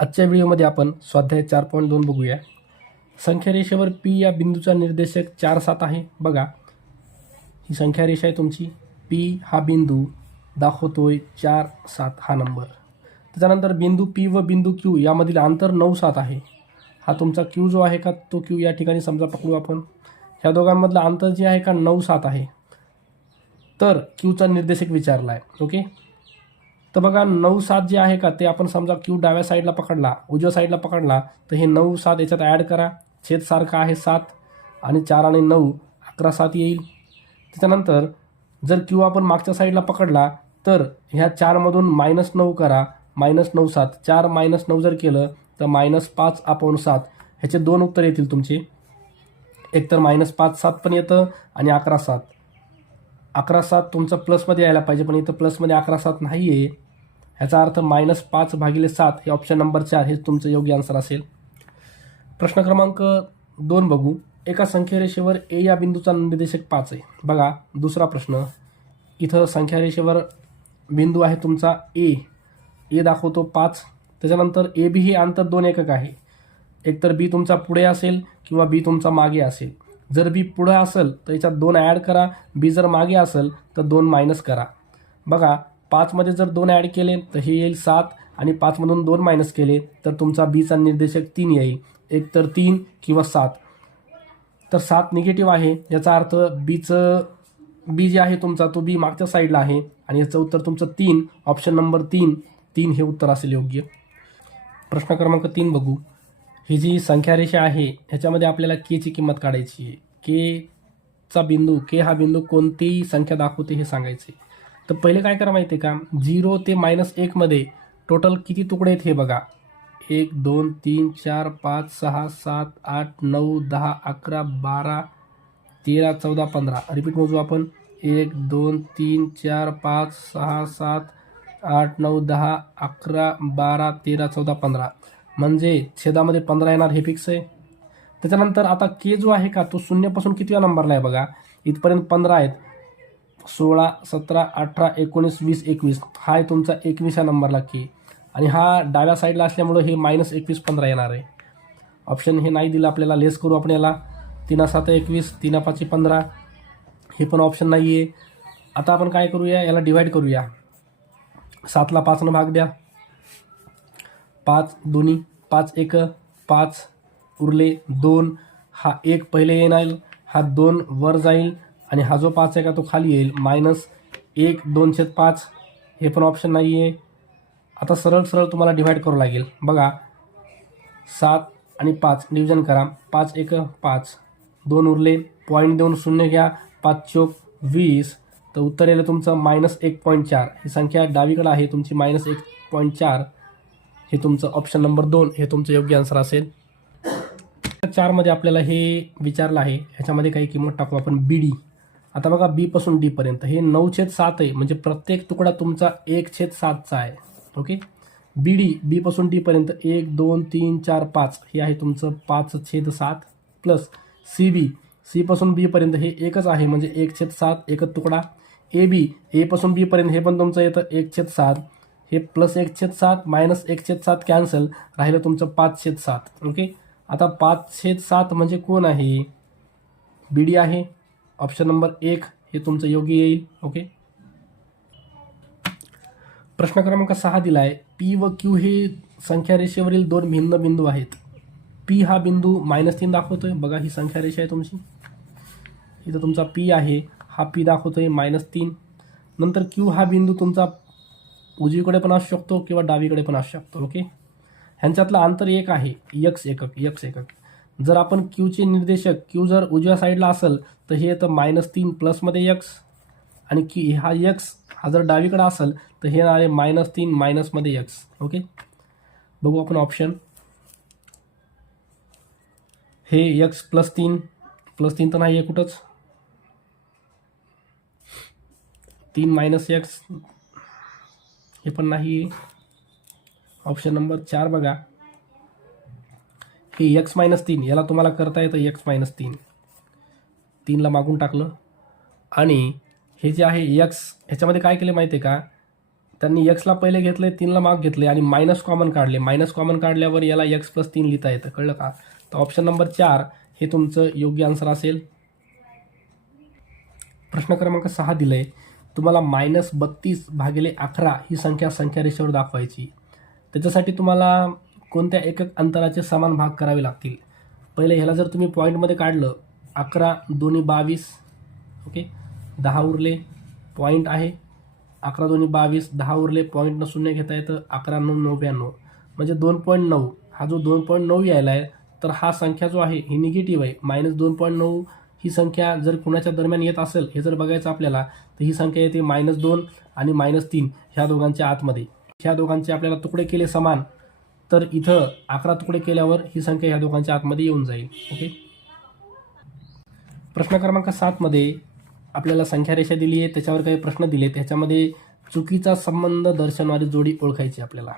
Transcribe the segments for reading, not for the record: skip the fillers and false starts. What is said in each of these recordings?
आजच्या व्हिडिओमध्ये आपण स्वाध्याय 4.2 बघूया. संख्या रेषेवर पी या बिंदूचा निर्देशक 4, 7 आहे. बघा, ही संख्या रेषा आहे तुमची. पी हा बिंदू दाखवतोय 4, 7 हा नंबर. त्याच्यानंतर बिंदू पी व बिंदू क्यू यामधील अंतर 9, 7 आहे. हा तुमचा क्यू जो आहे का, तो क्यू या ठिकाणी समजा पकडू आपण. ह्या दोघांमधलं अंतर जे आहे का 9, 7 आहे. तर क्यूचा निर्देशक विचारला आहे. ओके, तर बघा 9, 7 जे आहे का ते आपण समजा क्यू डाव्या साईडला पकडला, उजव्या साईडला पकडला, तर हे 9, 7 याच्यात ॲड करा. छेद सारखा आहे 7 आणि 4 आणि 9 11, 7 येईल. त्याच्यानंतर जर क्यू आपण मागच्या साईडला पकडला तर ह्या 4मधून -9 करा. -9, 7 4 -9 जर केलं तर -5/7 ह्याचे 2 उत्तर येतील तुमचे. एक तर -5, 7 पण येतं आणि 11, 7. 11, 7 तुमचं प्लसमध्ये यायला पाहिजे, पण इथं प्लसमध्ये 11, 7 नाही आहे. ह्याचा अर्थ -5/7 हे ऑप्शन नंबर 4 हे तुमचं योग्य आन्सर असेल. प्रश्न क्रमांक 2 बघू. एका संख्यारेषेवर ए या बिंदूचा निर्देशक 5 आहे. बघा दुसरा प्रश्न. इथं संख्यारेषेवर बिंदू आहे तुमचा ए दाखवतो 5. त्याच्यानंतर ए बी हे अंतर 2 एकक आहे. एकतर बी तुमचा पुढे असेल किंवा बी तुमचा मागे असेल. जर बी पुढे असेल तर याच्यात 2 ॲड करा. बी जर मागे असेल तर 2 मायनस करा. बघा 5मध्ये जर 2 ॲड केले तर हे येईल 7 आणि 5मधून 2 मायनस केले तर तुमचा बीचा निर्देशक 3 येईल. एक तर 3 किंवा 7. तर 7 निगेटिव्ह आहे. याचा अर्थ बी जे आहे तुमचा तो बी मागच्या साईडला आहे आणि याचं उत्तर तुमचं 3 ऑप्शन नंबर 3 हे उत्तर असेल योग्य. प्रश्न क्रमांक 3 बघू. ही जी संख्यारेषा आहे ह्याच्यामध्ये आपल्याला केची किंमत काढायची आहे. के हा बिंदू कोणतीही संख्या दाखवते हे सांगायचे. तर पहिले काय करा माहिती आहे का, 0 ते -1 मध्ये टोटल किती तुकडे आहेत हे बघा. 1 2 3 4 5 6 7 8 9 10 11 12 13 14 15. रिपीट मोजू आपण. 1 2 3 4 5 6 7 8 9 10 11 12 13 14 15. म्हणजे छेदामध्ये 15 येणार हे फिक्स आहे. त्याच्यानंतर आता के जो आहे का तो 0 कितीव्या नंबरला आहे बघा. इथपर्यंत 15 आहेत. 16 17 18 19 20 21 हा आहे तुमचा 21व्या नंबरला के. आणि हा डाव्या साईडला असल्यामुळं हे -21 15 येणार आहे. ऑप्शन हे नाही दिलं आपल्याला. लेस करू आपण याला. 3 7 21 3 5 15 हे पण ऑप्शन नाही आहे. आता आपण काय करूया, याला डिवाईड करूया. 7ला 5ने भाग द्या. 5 दोन्ही 5 1 5 उरले 2. हा 1 पहिले येईल, हा 2 वर जाईल आणि हा जो 5 आहे का तो खाली येईल. -1 2/5 हे पण ऑप्शन नाही आहे. आता सरळ तुम्हाला डिवाईड करावं लागेल. बघा 7 आणि 5 डिव्हिजन करा. 5 1 5 2 उरले. पॉईंट देऊन 0 घ्या. 5 चोक 20. तर उत्तर येईल तुमचं -1.4. ही संख्या डावीकडे आहे तुमची -1.4. हे तुमचं ऑप्शन नंबर 2 हे तुमचं योग्य आन्सर असेल. 4मध्ये आपल्याला हे विचारलं आहे. ह्याच्यामध्ये काही किंमत टाकू आपण. BD. आता बघा बी पासून डी पर्यंत हे 9/7 आहे. म्हणजे प्रत्येक तुकडा तुमचा 1/7चा आहे. ओके. बी पासून डी पर्यंत 1 2 3 4 5 हे आहे तुमचं 5/7 प्लस सी पासून बी पर्यंत हे एकच आहे म्हणजे 1/7 एकच तुकडा. ए पासून बी पर्यंत हे पण तुमचं येतं 1/7. हे प्लस 1/7 मायनस 1/7 कॅन्सल राहिलं तुमचं 5/7. ओके. आता 5/7 म्हणजे कोण आहे, BD आहे. ऑप्शन नंबर 1 हे तुमचं योग्य येईल. ओके. प्रश्न क्रमांक 6 दिला आहे. पी व क्यू हे संख्या रेषेवरील 2 भिन्न बिंदू आहेत. पी हा बिंदू -3 दाखवतोय. बघा ही संख्या रेषा आहे तुमची. इथं तुमचा पी आहे, हा पी दाखवतोय -3. नंतर क्यू हा बिंदू तुमचा उजवीकडे पण असू शकतो किंवा डावीकडे पण असू शकतो. ओके. ह्यांच्यातलं अंतर 1 आहे, x एकक. जर आपण क्यूचे निर्देशक क्यू जर उजव्या साईडला असेल तर हे येतं -3 प्लसमध्ये x आणि हा x हा जर डावीकडे असेल तर हे आहे -3 मायनसमध्ये x. ओके. बघू आपण ऑप्शन. हे x +3 तर नाही आहे कुठंच. 3 - x हे पण नाही. ऑप्शन नंबर 4 बघा. हे x - 3 याला तुम्हाला करता येतं x - 3. 3ला मागून टाकलं आणि हे जे आहे x ह्याच्यामध्ये काय केलं माहिती आहे का, त्यांनी एक्सला पहिले घेतले, 3ला माग घेतले आणि मायनस कॉमन काढले. मायनस कॉमन काढल्यावर याला x+3 लिहिता येतं. कळलं का? तर ऑप्शन नंबर 4 हे तुमचं योग्य आन्सर असेल. प्रश्न क्रमांक 6 दिलंय तुम्हाला -32/11 ही संख्या रेषेवर दाखवायची. त्याच्यासाठी तुम्हाला कोणत्या एकक अंतराचे समान भाग करावे लागतील. पहिले ह्याला जर तुम्ही पॉईंटमध्ये काढलं, 11 दोन्ही 22, ओके, 10 उरले, पॉईंट आहे 11 दोन्ही 22, 10 उरले, पॉईंटनं 0 घेता येतं, 11 9 99 म्हणजे 2.9. हा जो 2.9 यायला आहे तर हा संख्या जो आहे ही निगेटिव्ह आहे. -2.9 ही संख्या जर कुणाच्या दरम्यान येत असेल हे जर बघायचं आपल्याला, तर ही संख्या येते -2 आणि -3 ह्या दोघांच्या आतमध्ये. ह्या दोघांचे आपल्याला तुकडे केले समान, तर इथं 11 तुकडे केल्यावर ही संख्या ह्या दोघांच्या आतमध्ये येऊन जाईल. ओके. प्रश्न क्रमांक 7 मध्ये आपल्याला संख्या रेषा दिली आहे, त्याच्यावर काही प्रश्न दिले. त्याच्यामध्ये चुकीचा संबंध दर्शवणारी जोडी ओळखायची आपल्याला.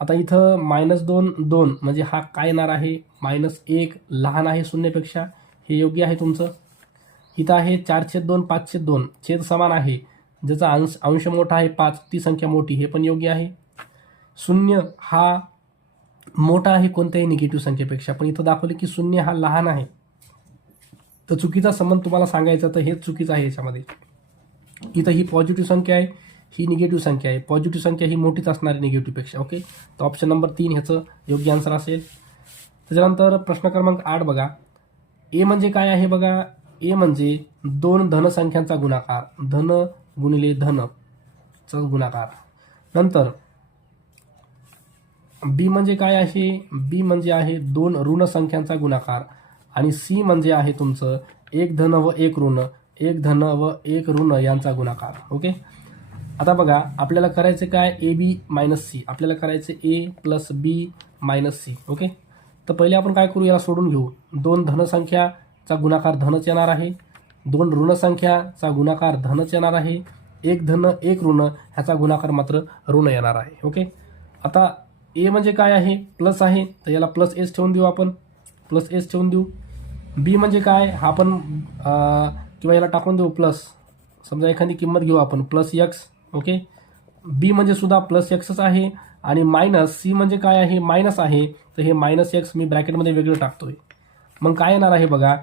आता इथं -2 2 म्हणजे हा काय येणार आहे, -1 लहान आहे 0पेक्षा, हे योग्य आहे तुमचं. इथं आहे 4/2 5/2 छेद समान आहे, ज्याचा अंश मोठा आहे 5, ती संख्या मोठी, हे पण योग्य आहे. 0 हा मोठा आहे कोणत्याही निगेटिव्ह संख्येपेक्षा, पण इथं दाखवले की 0 हा लहान आहे. तर चुकीचा संबंध तुम्हाला सांगायचा तर हेच चुकीचं आहे याच्यामध्ये. इथं ही पॉझिटिव्ह संख्या आहे, ही निगेटिव्ह संख्या आहे. पॉझिटिव्ह संख्या ही मोठीच असणार आहे निगेटिव्हपेक्षा. ओके. तर ऑप्शन नंबर 3 ह्याचं योग्य आन्सर असेल. त्याच्यानंतर प्रश्न क्रमांक 8 बघा. ए म्हणजे काय आहे बघा. ए म्हणजे 2 धनसंख्यांचा गुणाकार, धन गुणिले धनचा गुणाकार. नंतर बी म्हणजे काय आहे, बी म्हणजे आहे 2 ऋण संख्यांचा गुणाकार आणि सी म्हणजे आहे तुमचं 1 धन व 1 ऋण, 1 धन व 1 ऋण यांचा गुणाकार. ओके. आता बघा आपल्याला करायचे काय, ए बी मायनस सी. आपल्याला करायचे A plus B minus C. Okay. तर पहिले आपण काय करू, याला सोडून घेऊ. 2 धनसंख्याचा गुणाकार धनच येणार आहे, 2 ऋणसंख्याचा गुणाकार धनच येणार आहे, 1 धन 1 ऋण ह्याचा गुणाकार मात्र ऋण येणार आहे. ओके. आता ए म्हणजे काय आहे, प्लस आहे, तर याला प्लस एस ठेवून देऊ आपण, प्लस एस ठेवून देऊ. बी म्हणजे काय, हा पण किंवा याला टाकून देऊ प्लस, समजा एखादी किंमत घेऊ आपण प्लस एक्स. ओके. बी म्हणजे सुद्धा प्लस एक्सच आहे आणि मायनस सी म्हणजे काय आहे, मायनस आहे, तर हे मायनस एक्स मी ब्रॅकेटमध्ये वेगळं टाकतोय. मग काय येणार आहे बघा,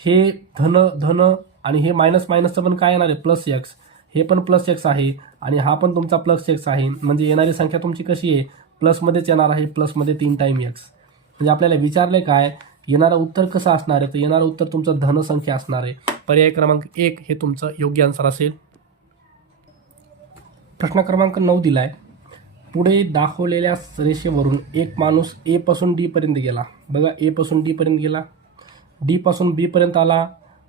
हे धन धन आणि हे मायनस मायनसचं पण काय येणार आहे, प्लस एक्स. हे पण प्लस एक्स आहे आणि हा पण तुमचा प्लस एक्स आहे. म्हणजे येणारी संख्या तुमची कशी आहे, प्लसमध्येच येणार आहे, प्लसमध्ये 3 टाईम एक्स. म्हणजे आपल्याला विचारले काय, येणारं उत्तर कसं असणार आहे, तर येणारं उत्तर तुमचं धनसंख्या असणार आहे. पर्याय क्रमांक 1 हे तुमचं योग्य आन्सर असेल. प्रश्न क्रमांक 9 दिलाय. पुढे दाखवलेल्या रेषेवरून एक माणूस ए पासून डी पर्यंत गेला. बघा, ए पासून डी पर्यंत गेला, डी पासून बी पर्यंत आला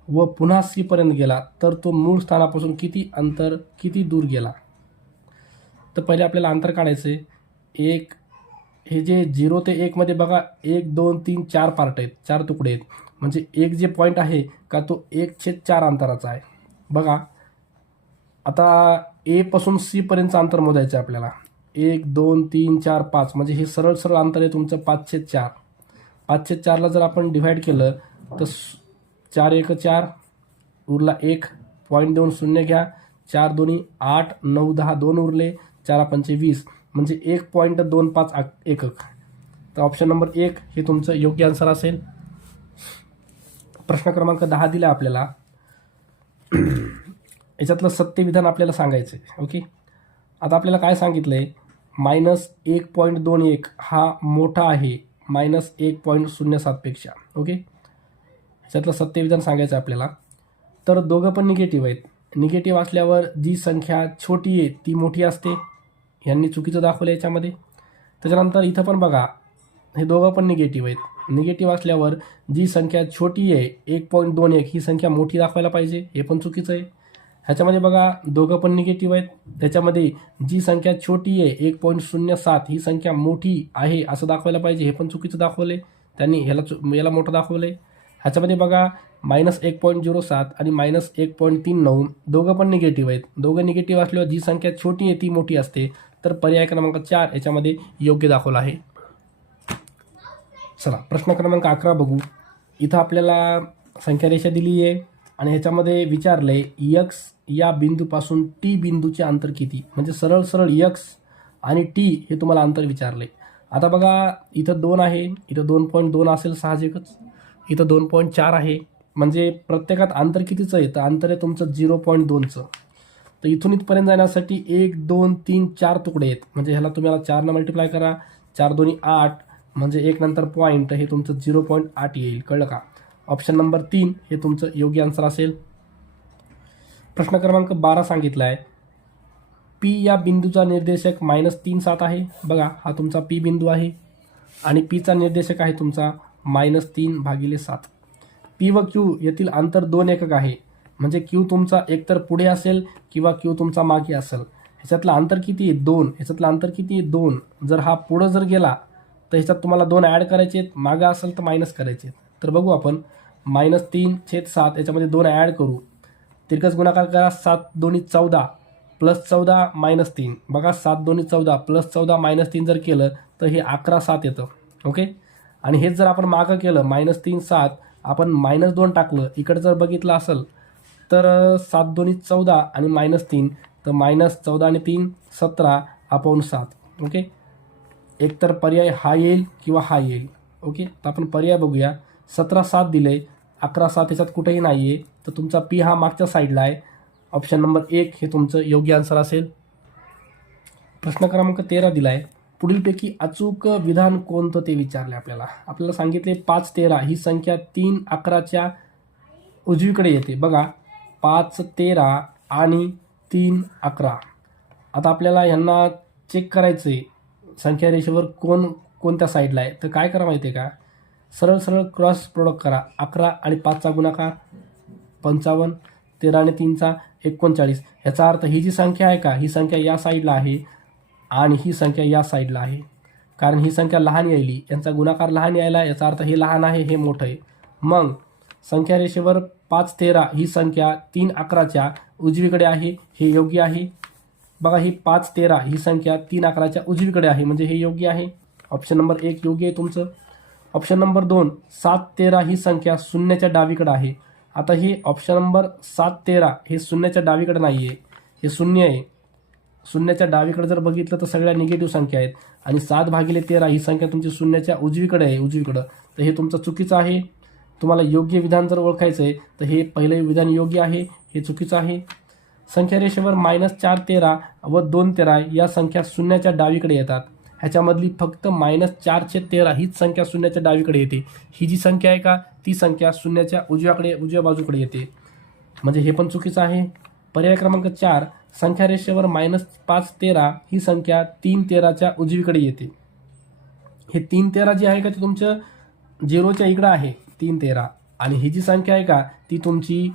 व पुन्हा सी पर्यंत गेला, तर तो मूळ स्थानापासून किती दूर गेला. तर पहिले आपल्याला अंतर काढायचे. एक हे जे 0 ते 1 मध्ये बघा 1 2 3 4 पार्ट आहेत, 4 तुकडे आहेत. म्हणजे एक जे पॉईंट आहे का तो 1/4 अंतराचा आहे. बघा आता ए पासून सी पर्यंतचं अंतर मोजायचं आहे आपल्याला. 1 2 3 4 5 म्हणजे हे सरळ सरळ अंतर आहे तुमचं 5/4. 5/4ला जर आपण डिव्हाइड केलं तर 4 1 4 उरला 1, पॉईंट देऊन 0 घ्या, 4 2 8 9 10 2 उरले, 4 5 20 म्हणजे 1.25 एकक. तर ऑप्शन नंबर 1 हे तुमचं योग्य आन्सर असेल. प्रश्न क्रमांक 10 दिला आपल्याला. याच्यातलं सत्यविधान आपल्याला सांगायचं आहे. ओके. आता आपल्याला काय सांगितलं आहे, -1.21 हा मोठा आहे -1.07 पेक्षा. ओके. ह्याच्यातलं सत्यविधान सांगायचं आपल्याला. तर दोघं पण निगेटिव्ह आहेत. निगेटिव्ह असल्यावर जी संख्या छोटी आहे ती मोठी असते, यांनी चुकीचं दाखवलं याच्यामध्ये. त्याच्यानंतर इथं पण बघा हे दोघं पण निगेटिव्ह आहेत. निगेटिव्ह असल्यावर जी संख्या छोटी आहे 1.21 ही संख्या मोठी दाखवायला पाहिजे, हे पण चुकीचं आहे. ह्याच्यामध्ये बघा दोघं पण निगेटिव्ह आहेत, त्याच्यामध्ये जी संख्या छोटी आहे 1.07 ही संख्या मोठी आहे असं दाखवायला पाहिजे, हे पण चुकीचं दाखवले त्यांनी, याला मोठं दाखवलं आहे. ह्याच्यामध्ये बघा -1.07 आणि -1.39 दोघं पण निगेटिव्ह आहेत. दोघं निगेटिव्ह असल्यावर जी संख्या छोटी आहे ती मोठी असते. तर पर्याय क्रमांक 4 याच्यामध्ये योग्य दाखवला आहे. चला प्रश्न क्रमांक 11 बघू. इथं आपल्याला संख्या रेषा दिली आहे आणि ह्याच्यामध्ये विचारले यक्स या बिंदूपासून टी बिंदूचे अंतर किती, म्हणजे सरळ सरळ यक्स आणि टी हे तुम्हाला अंतर विचारले. आता बघा इथं 2 आहे, इथं 2.2 असेल साहजिकच, इथं 2.4 आहे, म्हणजे प्रत्येकात अंतर कितीचं आहे, तर अंतर आहे तुमचं 0.2चं. तर इथून इथपर्यंत जाण्यासाठी 1 2 3 4 तुकडे आहेत, म्हणजे ह्याला तुम्हाला 4 मल्टिप्लाय करा, 4 दोन्ही 8, म्हणजे 1 नंतर पॉईंट हे तुमचं 0.8 येईल. कळलं का? ऑप्शन नंबर 3 हे तुमचं योग्य आन्सर असेल. प्रश्न क्रमांक 12 सांगितला आहे, पी या बिंदूचा निर्देशक -3 7 आहे. बघा हा तुमचा पी बिंदू आहे आणि पीचा निर्देशक आहे तुमचा -3/7. पी व क्यू येथील अंतर 2 एकक आहे, म्हणजे क्यू तुमचा एकतर पुढे असेल किंवा क्यू तुमचा मागे असेल. ह्याच्यातलं अंतर किती आहे? 2. ह्याच्यातलं अंतर किती आहे? 2. जर हा पुढं जर गेला तर ह्याच्यात तुम्हाला 2 ॲड करायचे आहेत, मागं असेल तर मायनस करायचे आहेत. तर बघू आपण -3/7 याच्यामध्ये 2 ॲड करू, तिरकस गुणाकार करा, 7 दोन्ही 14 +14 -3. बघा 7 दोन्ही 14 +14 -3 जर केलं तर हे 11/7 येतं. ओके. आणि हेच जर आपण मागं केलं -3/7 आपण -2 टाकलं, इकडं जर बघितलं असेल तर 7 दोन्ही 14 आणि -3 तर -14 आणि 3 17/7. ओके. एकतर पर्याय हा येईल किंवा हा येईल. ओके. तर आपण पर्याय बघूया. 17/7 दिले, 11/7 ह्याच्यात कुठेही नाही आहे, तर तुमचा पी हा मागच्या साईडला आहे. ऑप्शन नंबर 1 हे तुमचं योग्य आन्सर असेल. प्रश्न क्रमांक 13 दिला आहे, पुढीलपैकी अचूक विधान कोणतं ते विचारले आपल्याला सांगितले 5-13 ही संख्या 3 11च्या उजवीकडे येते. बघा 5 13 आणि 3 11. आता आपल्याला यांना चेक करायचं आहे संख्या रेषेवर कोणत्या साईडला आहे. तर काय करा माहिती आहे का, सरळ सरळ क्रॉस प्रोडक्ट करा. 11 आणि 5चा गुणाकार 55, 13 आणि 3चा 39. ह्याचा अर्थ ही जी संख्या आहे का, ही संख्या या साईडला आहे आणि ही संख्या या साईडला आहे, कारण ही संख्या लहान यायली, यांचा गुणाकार लहान यायला, याचा अर्थ हे लहान आहे हे मोठं आहे. मग संख्या रेषेवर 5-13 ही संख्या 3 11च्या उजवीकडे आहे, हे योग्य आहे. बघा ही 5-13 ही संख्या 3 11च्या उजवीकडे आहे, म्हणजे हे योग्य आहे. ऑप्शन नंबर 1 योग्य आहे तुमचं. ऑप्शन नंबर 2 7-13 ही संख्या शून्याच्या डावीकडे आहे. आता ही ऑप्शन नंबर 7-13 हे शून्याच्या डावीकडे नाही आहे, हे शून्य आहे. शून्याच्या डावीकडे जर बघितलं तर सगळ्या निगेटिव्ह संख्या आहेत आणि 7/13 ही संख्या तुमची शून्याच्या उजवीकडे आहे, उजवीकडं. तर हे तुमचं चुकीचं आहे. तुम्हाला योग्य विधान जर ओळखायचं आहे तर हे पहिलं विधान योग्य आहे, हे चुकीचं आहे. संख्या रेषेवर -4-13 व 2-13 या संख्या शून्याच्या डावीकडे येतात. ह्याच्यामधली फक्त -4/13 हीच संख्या शून्याच्या डावीकडे येते. ही जी संख्या आहे का, ती संख्या शून्याच्या उजव्या बाजूकडे येते, म्हणजे हे पण चुकीचं आहे. पर्याय क्रमांक 4 संख्या रेषेवर -5-13 ही संख्या 3-13च्या उजवीकडे येते. हे 3-13 जी आहे का ती तुमचं 0च्या इकडं आहे 3-13, आणि ही जी संख्या आहे का ती तुमची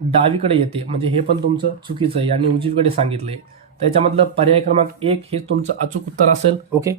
डावीकडे येते, म्हणजे हे पण तुमचं चुकीचं आहे आणि उजवीकडे सांगितलं आहे. त्याच्यामधलं पर्याय क्रमांक 1 हे तुमचं अचूक उत्तर असेल. ओके.